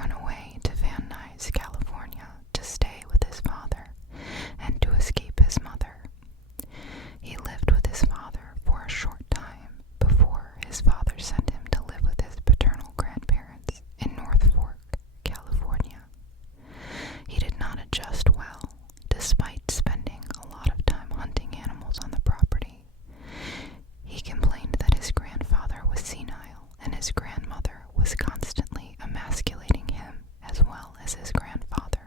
run away to Van Nuys, California, to stay with his father and to escape his mother. He lived with his father for a short time before his father sent him to live with his paternal grandparents in North Fork, California. He did not adjust well, despite spending a lot of time hunting animals on the property. He complained that his grandfather was senile and his grandmother was constantly emasculating him as well as his grandfather.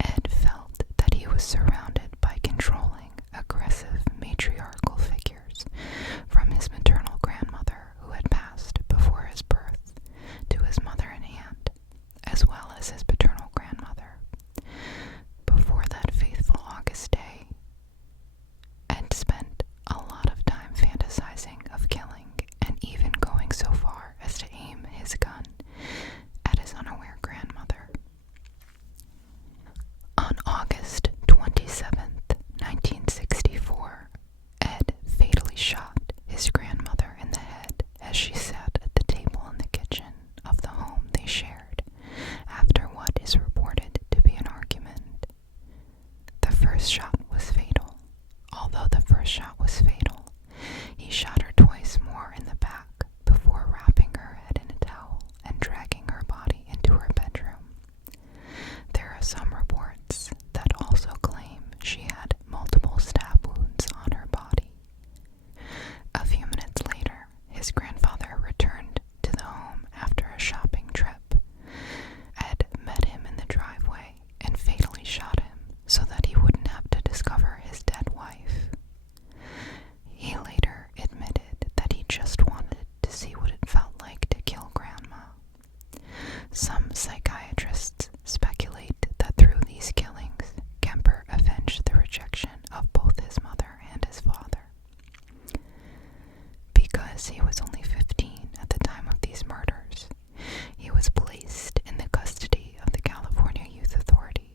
Ed felt that he was surrounded by controlling, aggressive matriarchal figures, from his maternal grandmother who had passed before his birth to his mother and aunt, as well as his paternal grandmother. Before that faithful August day, Ed spent a lot of time fantasizing of killing and even going so far as to aim his gun at his unaware grandmother. On August 27th, 1964, Ed fatally shot his grandmother in the head as she sat at the table in the kitchen of the home they shared after what is reported to be an argument. The first shot was fatal. Although the first shot was fatal, he shot her twice more in the back before wrapping her head in a towel and dragging her body into her bedroom. There are some reports that also claim she had multiple stab wounds on her body. A few minutes later, his grandfather returned to the home after a shopping trip. Ed met him in the driveway and fatally shot him so that he wouldn't have to discover his dead wife. He later admitted that he just wanted to see what it felt like to kill Grandma. Some psychiatrists speculate that through these killings, Kemper avenged the rejection of both his mother and his father. Because he was only 15 at the time of these murders, he was placed in the custody of the California Youth Authority.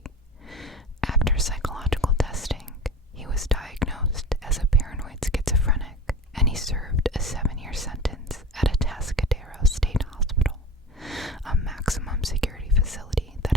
After psychological testing, he was diagnosed as a paranoid schizophrenic, and he served a 7-year sentence at Atascadero State Hospital, a maximum security facility that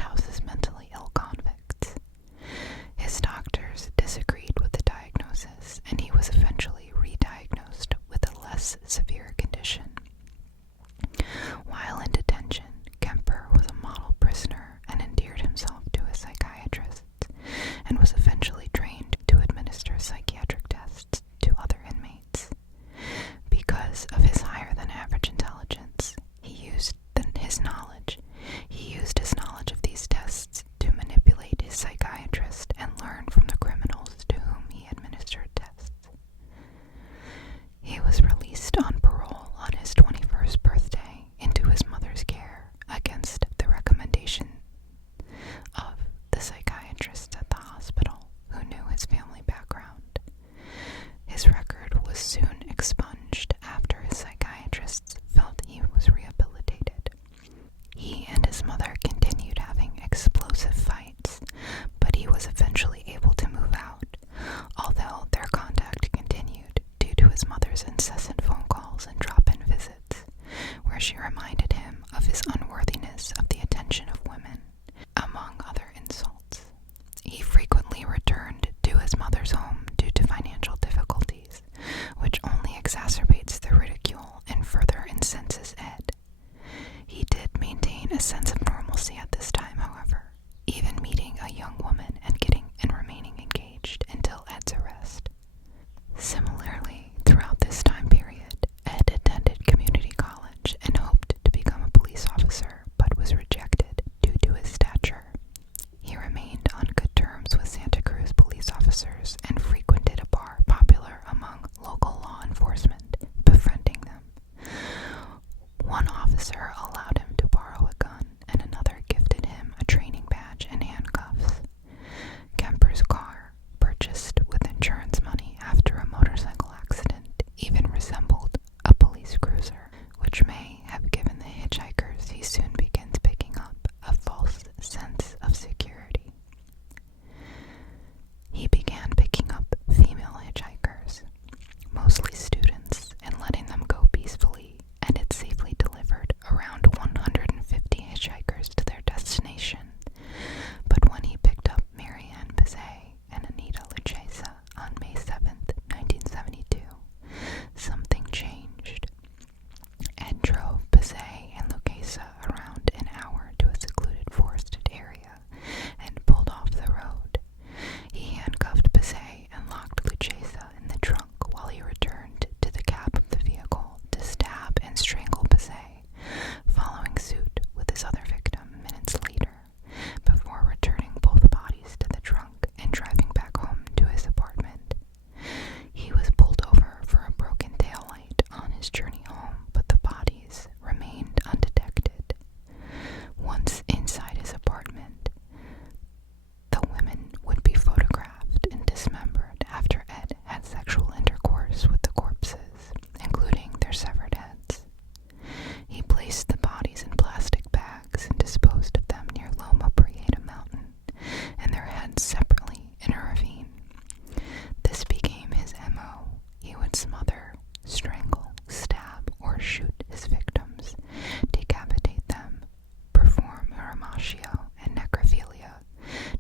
scleromatio and necrophilia,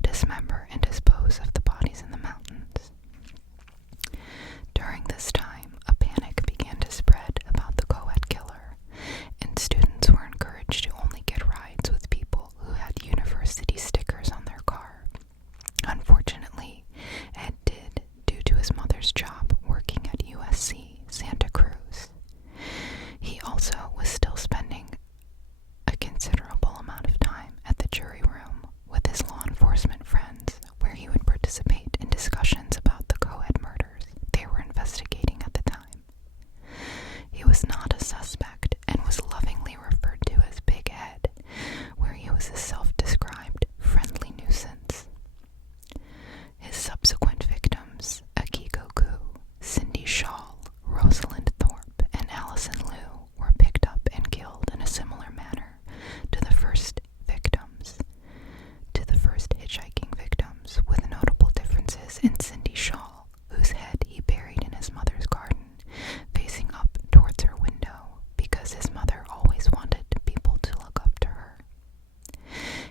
dismember and dispose of the bodies in the mountains. During this time, a panic began to spread about the co-ed killer, and students were encouraged to only get rides with people who had university stickers on their car. Unfortunately, Ed did, due to his mother's job working at USC Santa Cruz. He also was still spending a considerable amount of time at the jury room with his law enforcement friends, where he would participate in discussions about the co-ed murders they were investigating at the time. He was not a suspect and was lovingly referred to as Big Ed, where he was a self-described friendly nuisance. His subsequent victims, Akiko Ku, Cindy Shaw, Rosalind Thorpe, and Allison Liu, were picked up and killed in a similar manner to the first hitchhiking victims, with notable differences in Cindy Shaw, whose head he buried in his mother's garden, facing up towards her window, because his mother always wanted people to look up to her.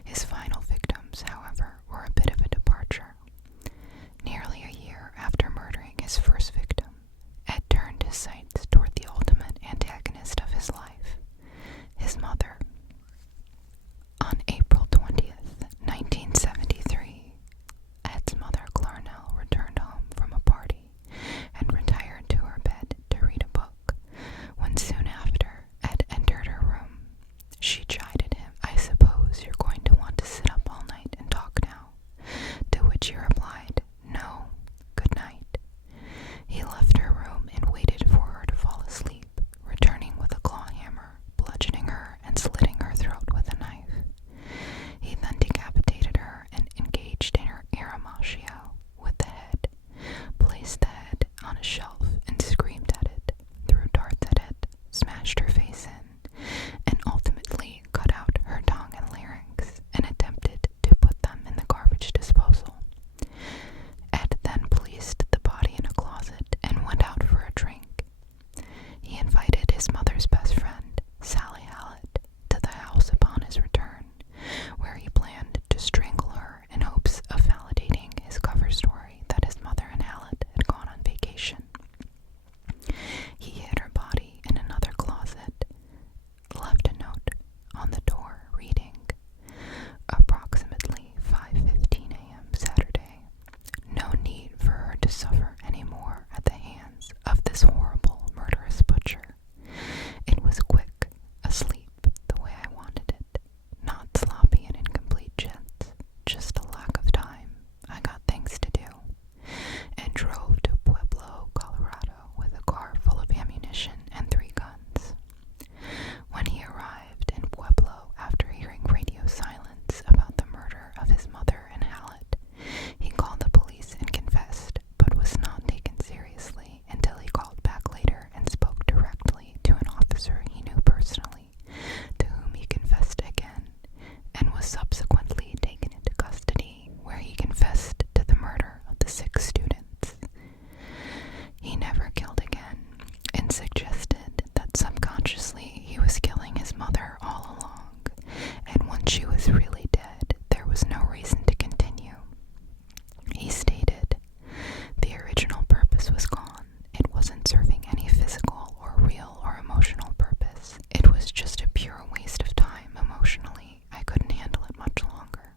His final victims, however, were a bit of a departure. Nearly a year after murdering his first victim, Ed turned his sights toward the ultimate antagonist of his life, his mother. On April 20th, 1973, Ed's mother, Clarnell, returned home from a party and retired to her bed to read a book, when soon after Ed entered her room. She chided him. "I suppose you're going to want to sit up all night and talk now," to which he replied, "No, good night." He left her room and waited for her to fall asleep, returning with a claw hammer, bludgeoning her and slitting her throat with a knife. He then decapitated her and engaged in her iramatio with the head, placed the head on a shelf and screamed at it, threw darts at it, smashed her face in, and ultimately cut out her tongue and larynx and attempted to put them in the garbage disposal. Ed then placed the body in a closet and went out for a drink. He invited his mother's best friend, Sally Hallett, to the house upon his return, where he planned to strangle her in hopes of validating his cover story that his mother and Hallett had gone on vacation. He hid her body in another closet, left a note on the door reading, "Approximately 5:15 a.m. Saturday. No need for her to suffer any more at the hands of this horrible, murderous butcher. It was quick, asleep the way I wanted it. Not sloppy and incomplete jets, just a lack of time. I got things to do." And drove to Pueblo, Colorado with a car full of ammunition and 3 guns. When he arrived in Pueblo after hearing radio silence about the murder of his mother and Hallett, he called the police and confessed, but was not taken seriously until he called back later and spoke directly to an officer he knew personally, to whom he confessed again, and was subsequently taken into custody, where he confessed to the murder of the 6 students. He never killed again, and suggested that subconsciously he was killing his mother all along, and once she was really dead, there was no reason to continue. He stated, "The original purpose was gone. It wasn't serving any physical or real or emotional purpose. It was just a pure waste of time emotionally. I couldn't handle it much longer.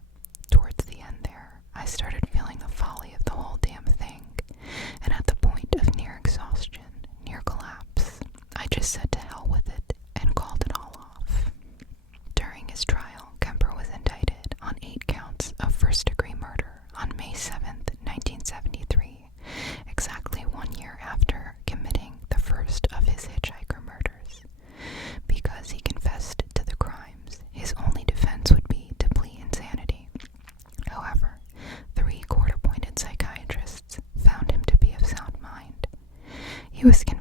Towards the end there, I started feeling the folly of the whole damn thing, and at the point of near exhaustion, near collapse, I just said to hell with it and called it all off." During his trial, Kemper was indicted on 8 counts of first-degree murder on May 7th, 1973, exactly 1 year after committing the first of his hitchhiker murders. Because he confessed to the crimes, his only defense would be to plead insanity. However, 3 court-appointed psychiatrists found him to be of sound mind. He was convicted